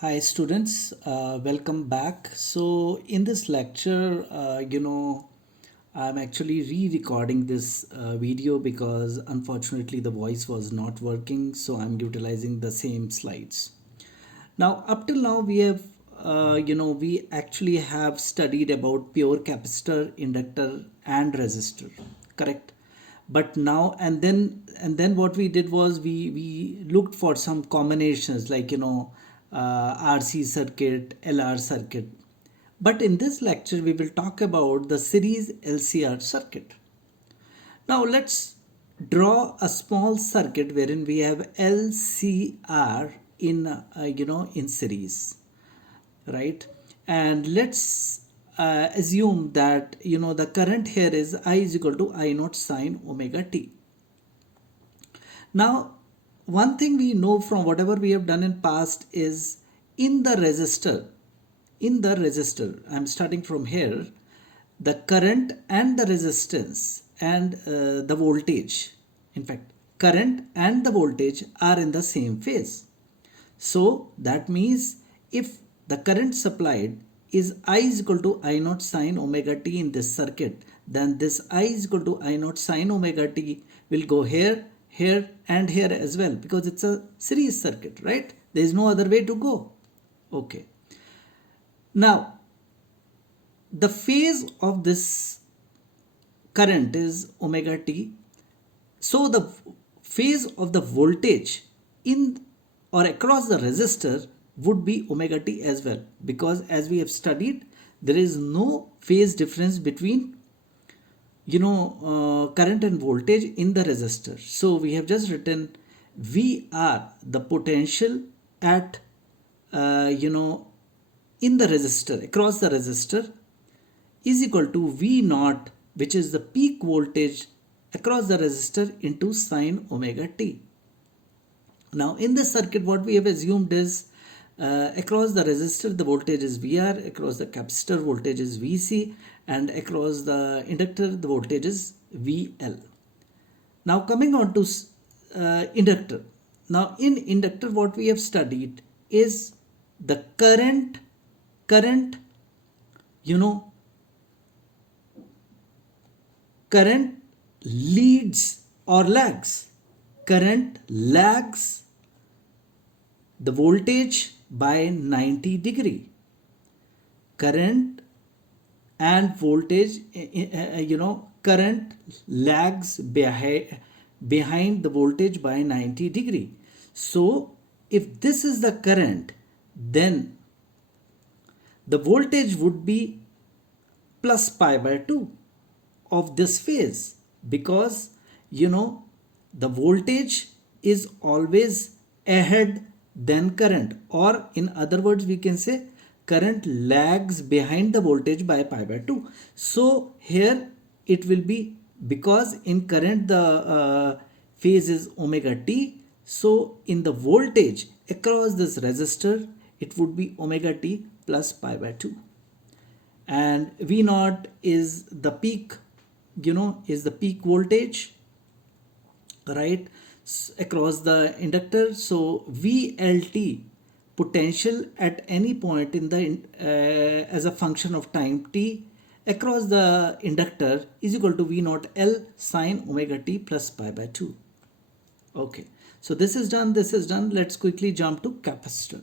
Hi students, welcome back. So in this lecture, I'm actually re-recording this video because unfortunately the voice was not working. So I'm utilizing the same slides. Now, up till now, we have, we actually have studied about pure capacitor, inductor, and resistor, correct? But now and then what we did was we looked for some combinations like RC circuit, LR circuit. But in this lecture, we will talk about the series LCR circuit. Now let's draw a small circuit wherein we have LCR in series, right? And let's assume that the current here is I is equal to I naught sine omega t. Now, one thing we know from whatever we have done in past is in the resistor, I'm starting from here, the current and the resistance and the voltage, in fact, current and the voltage are in the same phase. So that means if the current supplied is I is equal to I naught sine omega t in this circuit, then this I is equal to I naught sine omega t will go here, here and here as well because it's a series circuit, right? There is no other way to go. Okay. Now, the phase of this current is omega t. So the phase of the voltage in or across the resistor would be omega t as well, because as we have studied, there is no phase difference between current and voltage in the resistor. So we have just written VR, the potential at in the resistor, across the resistor, is equal to V naught, which is the peak voltage across the resistor, into sine omega t. Now in this circuit, what we have assumed is across the resistor the voltage is VR, across the capacitor voltage is VC, and across the inductor the voltage is VL. Now coming on to inductor. Now in inductor what we have studied is the current current leads or lags. Current lags the voltage by 90 degree. Current and voltage, current lags behind the voltage by 90 degree. So if this is the current, then the voltage would be plus pi by 2 of this phase, because the voltage is always ahead than current, or in other words we can say current lags behind the voltage by pi by 2. So here it will be, because in current the phase is omega t, so in the voltage across this resistor it would be omega t plus pi by 2, and V naught is the peak, is the peak voltage, right, across the inductor. So VLT, potential at any point in the as a function of time t across the inductor, is equal to V naught L sine omega t plus pi by 2. Okay, so this is done, this is done. Let's quickly jump to capacitor.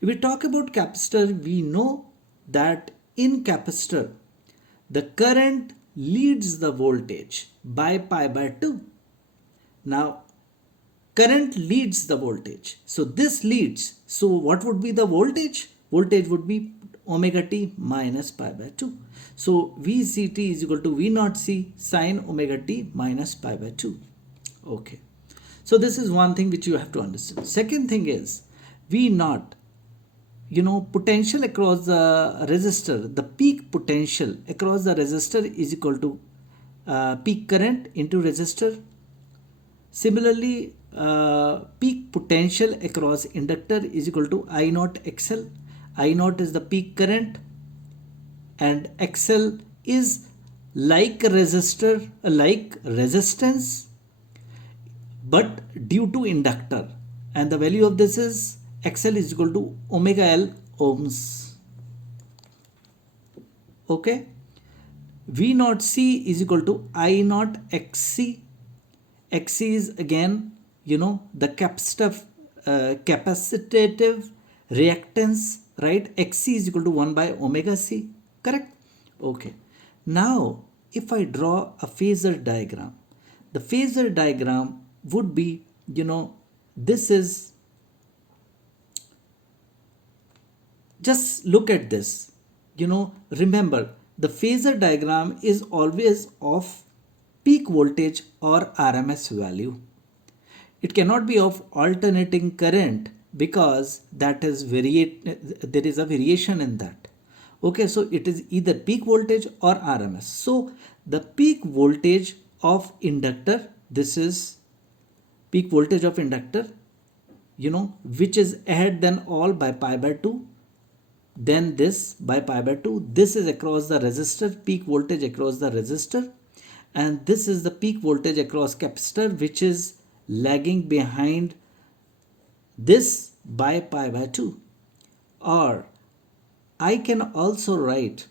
If we talk about capacitor, we know that in capacitor the current leads the voltage by pi by 2. Now current leads the voltage, so this leads, so what would be the voltage? Voltage would be omega t minus pi by 2. So VCT is equal to V naught C sine omega t minus pi by 2. Okay, so this is one thing which you have to understand. Second thing is V naught, potential across the resistor, the peak potential across the resistor is equal to peak current into resistor. Similarly, peak potential across inductor is equal to I naught XL. I naught is the peak current and XL is like resistor, like resistance, but due to inductor, and the value of this is XL is equal to omega L ohms. Okay, V naught C is equal to I naught XC. XC is again, the capacitive reactance, right? XC is equal to 1 by omega C, correct? Okay. Now, if I draw a phasor diagram, the phasor diagram would be, this is, just look at this. Remember, the phasor diagram is always of peak voltage or RMS value. It cannot be of alternating current because that is there is a variation in that. Okay, so it is either peak voltage or RMS. So the peak voltage of inductor, this is peak voltage of inductor, which is ahead than all by pi by 2, then this by pi by 2. This is across the resistor, peak voltage across the resistor, and this is the peak voltage across capacitor, which is lagging behind this by pi by 2. Or I can also write,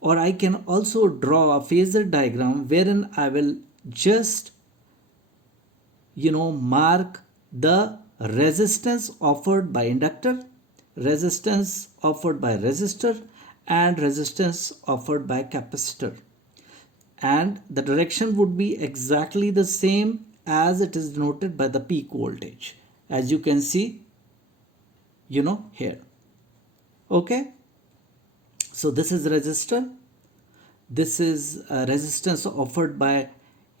or I can also draw a phasor diagram wherein I will just mark the resistance offered by inductor, resistance offered by resistor, and resistance offered by capacitor, and the direction would be exactly the same as it is denoted by the peak voltage, as you can see here. Okay, so this is resistor, this is resistance offered by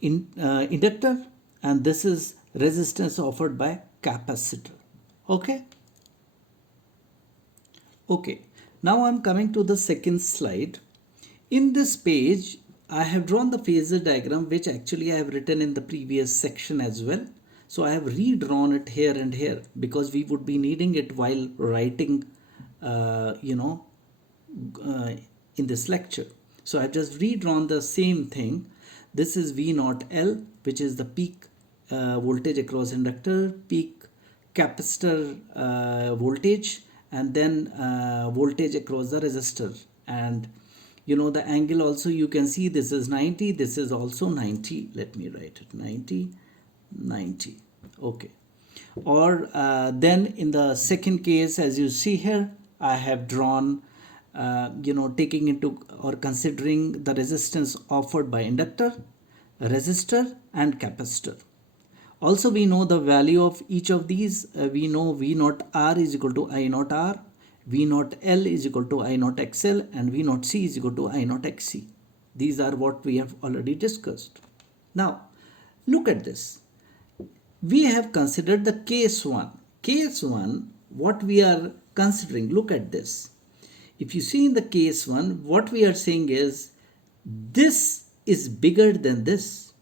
inductor, and this is resistance offered by capacitor. Okay. Okay, now I'm coming to the second slide. In this page, I have drawn the phasor diagram, which actually I have written in the previous section as well. So I have redrawn it here and here because we would be needing it while writing, in this lecture. So I've just redrawn the same thing. This is V naught L, which is the peak voltage across inductor, peak capacitor voltage, and then voltage across the resistor. And the angle also, you can see this is 90, this is also 90. Let me write it, 90, 90. Okay. Or then in the second case, as you see here, I have drawn taking into or considering the resistance offered by inductor, resistor, and capacitor. Also, we know the value of each of these. We know V naught R is equal to I naught R, V naught L is equal to I naught XL, and V naught C is equal to I naught XC. These are what we have already discussed. Now, look at this. We have considered the case 1. Case 1, what we are considering, look at this. If you see in the case 1, what we are saying is this is bigger than this.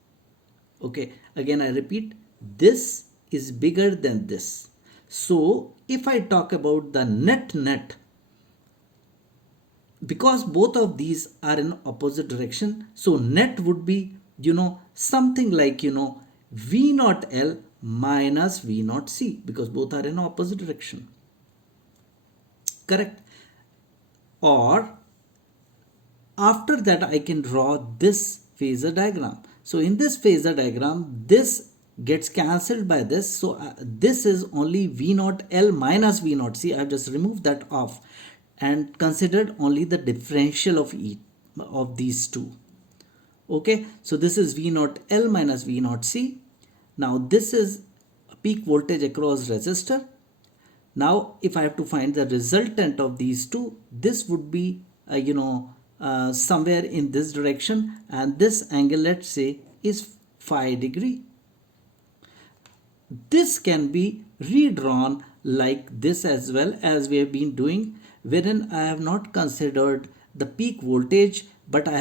Okay, again I repeat, this is bigger than this. So if I talk about the net, because both of these are in opposite direction, so net would be something like V naught L minus V naught C, because both are in opposite direction, correct? Or after that I can draw this phasor diagram. So in this phasor diagram, this gets cancelled by this. So this is only V naught L minus V naught C. I have just removed that off and considered only the differential of each of these two. Okay, so this is V naught L minus V naught C. Now this is peak voltage across resistor. Now if I have to find the resultant of these two, this would be somewhere in this direction, and this angle, let's say, is 5 degree. This can be redrawn like this as well, as we have been doing, wherein I have not considered the peak voltage, but I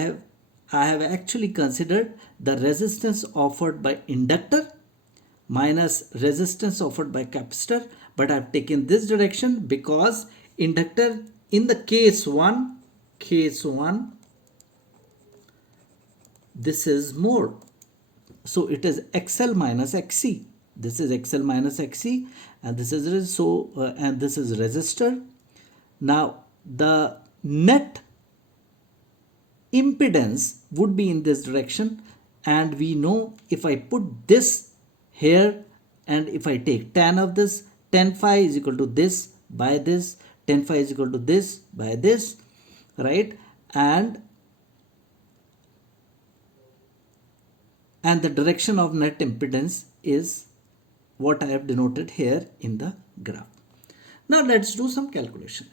have actually considered the resistance offered by inductor minus resistance offered by capacitor, but I have taken this direction because inductor in the case 1, this is more, so it is XL minus XC. This is XL minus XC, and this is and this is resistor. Now the net impedance would be in this direction, and we know if I put this here and if I take tan of this, tan phi is equal to this by this, tan phi is equal to this by this, right? And the direction of net impedance is what I have denoted here in the graph. Now let's do some calculation.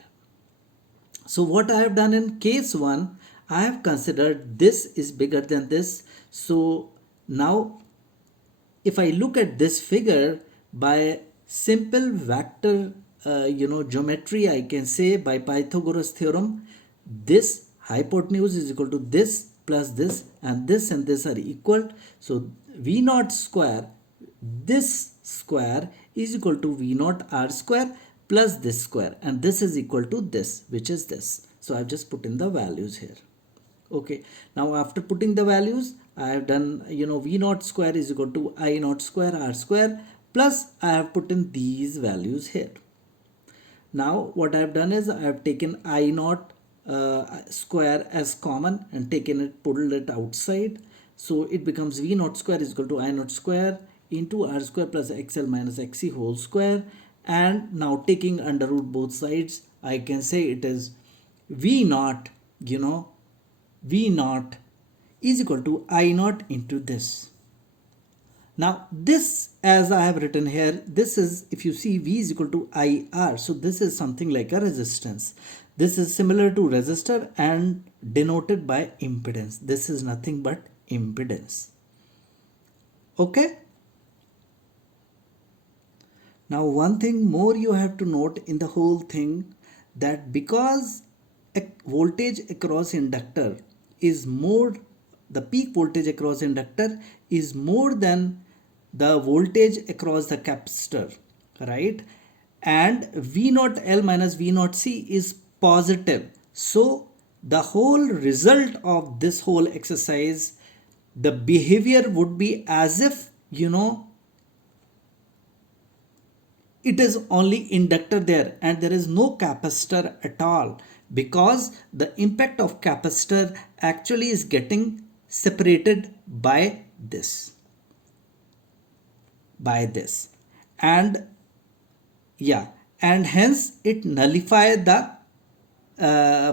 So what I have done in case 1, I have considered this is bigger than this. So now if I look at this figure by simple vector geometry, I can say by Pythagoras theorem, this hypotenuse is equal to this plus this, and this are equal. So V naught square, this square is equal to V naught R square plus this square, and this is equal to this, which is this. So I've just put in the values here. Okay, now after putting the values, I have done, V naught square is equal to I naught square R square, plus I have put in these values here. Now what I have done is I have taken I naught square as common and pulled it outside. So it becomes V naught square is equal to I naught square into R square plus XL minus XC whole square. And now taking under root both sides, I can say it is V naught, V naught is equal to I naught into this. Now this, as I have written here, this is, if you see, V is equal to IR. So this is something like a resistance. This is similar to resistor and denoted by impedance. This is nothing but impedance. Okay. Now one thing more you have to note in the whole thing, that because a voltage across inductor is more, the peak voltage across inductor is more than the voltage across the capacitor, right? And V naught L minus V naught C is positive. So the whole result of this whole exercise, the behavior would be as if, it is only inductor there and there is no capacitor at all, because the impact of capacitor actually is getting separated by this, and hence it nullify the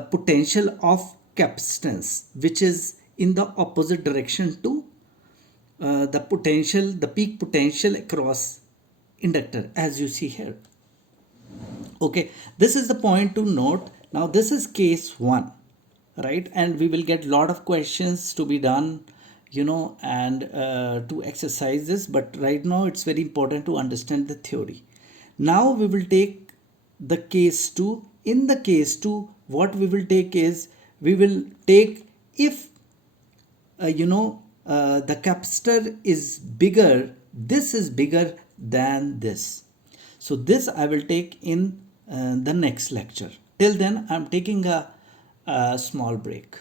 potential of capacitance, which is in the opposite direction to the peak potential across inductor, as you see here. Okay, this is the point to note. Now this is case 1, right? And we will get a lot of questions to be done, and to exercise this, but right now it's very important to understand the theory. Now we will take the case 2. In the case 2, what we will take is, we will take if the capacitor is bigger, this is bigger than this. So this I will take in the next lecture. Till then, I'm taking a small break.